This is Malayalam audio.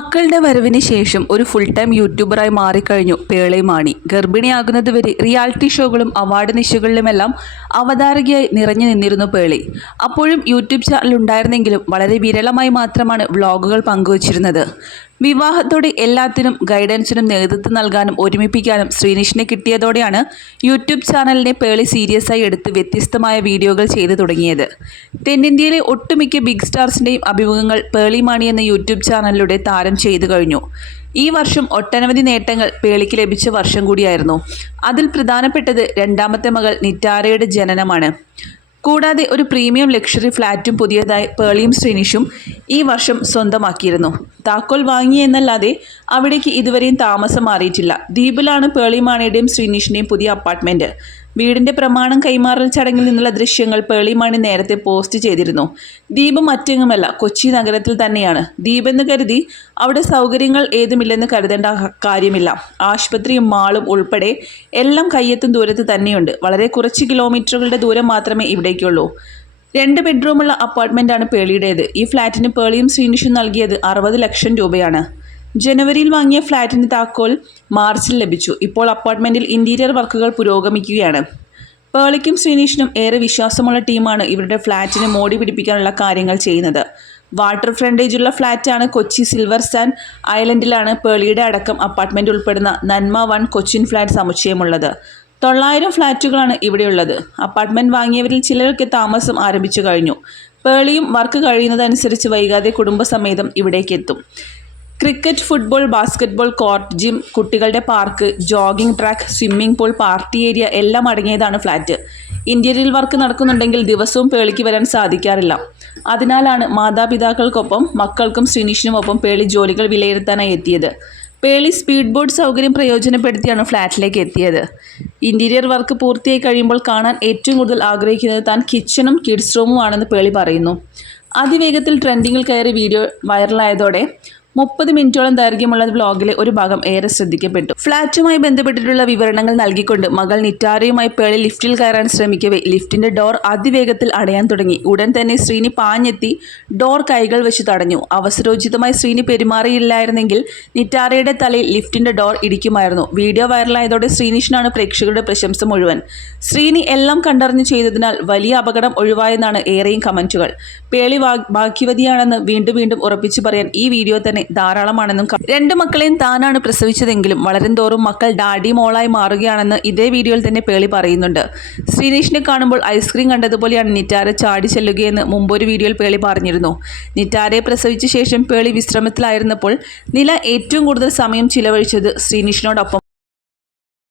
മക്കളുടെ വരവിന് ശേഷം ഒരു ഫുൾ ടൈം യൂട്യൂബറായി മാറിക്കഴിഞ്ഞു പേളി മാണി. ഗർഭിണിയാകുന്നത് വരെ റിയാലിറ്റി ഷോകളും അവാർഡ് നിശകളിലുമെല്ലാം അവതാരകയായി നിറഞ്ഞു നിന്നിരുന്നു പേളി. അപ്പോഴും യൂട്യൂബ് ചാനൽ ഉണ്ടായിരുന്നെങ്കിലും വളരെ വിരളമായി മാത്രമാണ് വ്ളോഗുകൾ പങ്കുവച്ചിരുന്നത്. വിവാഹത്തോടെ എല്ലാത്തിനും ഗൈഡൻസിനും നേതൃത്വം നൽകാനും ഒരുമിപ്പിക്കാനും ശ്രീനിഷിനെ കിട്ടിയതോടെയാണ് യൂട്യൂബ് ചാനലിനെ പേളി സീരിയസ് ആയി എടുത്ത് വ്യത്യസ്തമായ വീഡിയോകൾ ചെയ്തു തുടങ്ങിയത്. തെന്നിന്ത്യയിലെ ഒട്ടുമിക്ക ബിഗ് സ്റ്റാർസിന്റെയും അഭിമുഖങ്ങൾ പേളി മാണി എന്ന യൂട്യൂബ് ചാനലിലൂടെ താരം ചെയ്തു കഴിഞ്ഞു. ഈ വർഷം ഒട്ടനവധി നേട്ടങ്ങൾ പേളിക്ക് ലഭിച്ച വർഷം കൂടിയായിരുന്നു. അതിൽ പ്രധാനപ്പെട്ടത് രണ്ടാമത്തെ മകൾ നിറ്റാരയുടെ ജനനമാണ്. കൂടാതെ ഒരു പ്രീമിയം ലക്ഷറി ഫ്ലാറ്റും പുതിയതായി പേളിയും ശ്രീനിഷും ഈ വർഷം സ്വന്തമാക്കിയിരുന്നു. താക്കോൽ വാങ്ങി എന്നല്ലാതെ അവിടേക്ക് ഇതുവരെയും താമസം മാറിയിട്ടില്ല. ദ്വീപിലാണ് പേളിമാണിയുടെയും ശ്രീനിഷിന്റെയും പുതിയ അപ്പാർട്ട്മെന്റ് വീടിന്റെ പ്രമാണം കൈമാറൽ ചടങ്ങിൽ നിന്നുള്ള ദൃശ്യങ്ങൾ പേളിമാണി നേരത്തെ പോസ്റ്റ് ചെയ്തിരുന്നു. ദ്വീപ് മറ്റെങ്ങുമല്ല കൊച്ചി നഗരത്തിൽ തന്നെയാണ്. ദ്വീപെന്ന് കരുതി അവിടെ സൗകര്യങ്ങൾ ഏതുമില്ലെന്ന് കരുതേണ്ട കാര്യമില്ല. ആശുപത്രിയും മാളും ഉൾപ്പെടെ എല്ലാം കയ്യെത്തും ദൂരത്ത് തന്നെയുണ്ട്. വളരെ കുറച്ച് കിലോമീറ്ററുകളുടെ ദൂരം മാത്രമേ ഇവിടേക്കുള്ളൂ. രണ്ട് ബെഡ്റൂമുള്ള അപ്പാർട്ട്മെന്റാണ് പേളിയുടേത്. ഈ ഫ്ലാറ്റിന് പേളിയും ശ്രീനിഷും നൽകിയത് അറുപത് ലക്ഷം രൂപയാണ്. ജനുവരിയിൽ വാങ്ങിയ ഫ്ലാറ്റിന് താക്കോൽ മാർച്ചിൽ ലഭിച്ചു. ഇപ്പോൾ അപ്പാർട്ട്മെന്റിൽ ഇന്റീരിയർ വർക്കുകൾ പുരോഗമിക്കുകയാണ്. പേളിക്കും ശ്രീനിഷിനും ഏറെ വിശ്വാസമുള്ള ടീമാണ് ഇവരുടെ ഫ്ലാറ്റിന് മോടി പിടിപ്പിക്കാനുള്ള കാര്യങ്ങൾ ചെയ്യുന്നത്. വാട്ടർ ഫ്രണ്ടേജുള്ള ഫ്ലാറ്റാണ് കൊച്ചി സിൽവർ സാൻഡ് ഐലൻഡിലാണ് പേളിയുടെ അടക്കം അപ്പാർട്ട്മെന്റ് ഉൾപ്പെടുന്ന നന്മ വൺ കൊച്ചിൻ ഫ്ലാറ്റ് സമുച്ചയമുള്ളത്. തൊള്ളായിരം ഫ്ലാറ്റുകളാണ് ഇവിടെയുള്ളത്. അപ്പാർട്ട്മെന്റ് വാങ്ങിയവരിൽ ചിലരൊക്കെ താമസം ആരംഭിച്ചു കഴിഞ്ഞു. പേളിയും വർക്ക് കഴിയുന്നതനുസരിച്ച് വൈകാതെ കുടുംബസമേതം ഇവിടേക്ക് എത്തും. Cricket football basketball court gym കുട്ടികളുടെ park jogging track swimming pool party area എല്ലാം അടങ്ങിയതാണ് ഫ്ലാറ്റ് ഇന്റീരിയൽ വർക്ക് നടക്കുന്നുണ്ടെങ്കിൽ ദിവസവും പേളിക്ക് വരാൻ സാധിക്കാറില്ല. അതിനാലാണ് മാതാപിതാക്കൾക്കൊപ്പം മക്കൾക്കും ശ്രീനിഷിനുമൊപ്പം പേളി ജോലികൾ വിലയിരുത്താനായി എത്തിയത്. പേളി സ്പീഡ് ബോട്ട് സൗകര്യം പ്രയോജനപ്പെടുത്തിയാണ് ഫ്ലാറ്റിലേക്ക് എത്തിയത്. ഇന്റീരിയർ വർക്ക് പൂർത്തിയായി കഴിയുമ്പോൾ കാണാൻ ഏറ്റവും കൂടുതൽ ആഗ്രഹിക്കുന്നത് താൻ കിച്ചണും കിഡ്സ് റൂമും ആണെന്ന് പേളി പറയുന്നു. അതിവേഗത്തിൽ ട്രെൻഡിങ്ങിൽ കയറി വീഡിയോ വൈറലായതോടെ മുപ്പത് മിനിറ്റോളം ദൈർഘ്യമുള്ള വ്ലോഗിലെ ഒരു ഭാഗം ഏറെ ശ്രദ്ധിക്കപ്പെട്ടു. ഫ്ളാറ്റുമായി ബന്ധപ്പെട്ടിട്ടുള്ള വിവരണങ്ങൾ നൽകിക്കൊണ്ട് മകൾ നിറ്റാരയുമായി പേളി ലിഫ്റ്റിൽ കയറാൻ ശ്രമിക്കവേ ലിഫ്റ്റിന്റെ ഡോർ അതിവേഗത്തിൽ അടയാൻ തുടങ്ങി. ഉടൻ തന്നെ ശ്രീനി പാഞ്ഞെത്തി ഡോർ കൈകൾ വെച്ച് തടഞ്ഞു. അവസരോചിതമായി ശ്രീനി പെരുമാറിയില്ലായിരുന്നെങ്കിൽ നിറ്റാരയുടെ തലയിൽ ലിഫ്റ്റിന്റെ ഡോർ ഇടിക്കുമായിരുന്നു. വീഡിയോ വൈറലായതോടെ ശ്രീനിഷിനാണ് പ്രേക്ഷകരുടെ പ്രശംസ മുഴുവൻ. ശ്രീനി എല്ലാം കണ്ടറിഞ്ഞു ചെയ്തതിനാൽ വലിയ അപകടം ഒഴിവായെന്നാണ് ഏറെയും കമന്റുകൾ. പേളി ബാക്കിവതിയാണെന്ന് വീണ്ടും വീണ്ടും ഉറപ്പിച്ചു പറയാൻ ഈ വീഡിയോ തന്നെ ധാരാളമാണെന്നും രണ്ട് മക്കളെയും താനാണ് പ്രസവിച്ചതെങ്കിലും വളരും തോറും മക്കൾ ഡാഡി മോളായി മാറുകയാണെന്ന് ഇതേ വീഡിയോയിൽ തന്നെ പേളി പറയുന്നുണ്ട്. ശ്രീനീഷിനെ കാണുമ്പോൾ ഐസ്ക്രീം കണ്ടതുപോലെയാണ് നിറ്റാര ചാടി ചെല്ലുകയെന്ന് മുമ്പൊരു വീഡിയോയിൽ പേളി പറഞ്ഞിരുന്നു. നിറ്റാരയെ പ്രസവിച്ച ശേഷം പേളി വിശ്രമത്തിലായിരുന്നപ്പോൾ നില ഏറ്റവും കൂടുതൽ സമയം ചിലവഴിച്ചത് ശ്രീനിഷിനോടൊപ്പം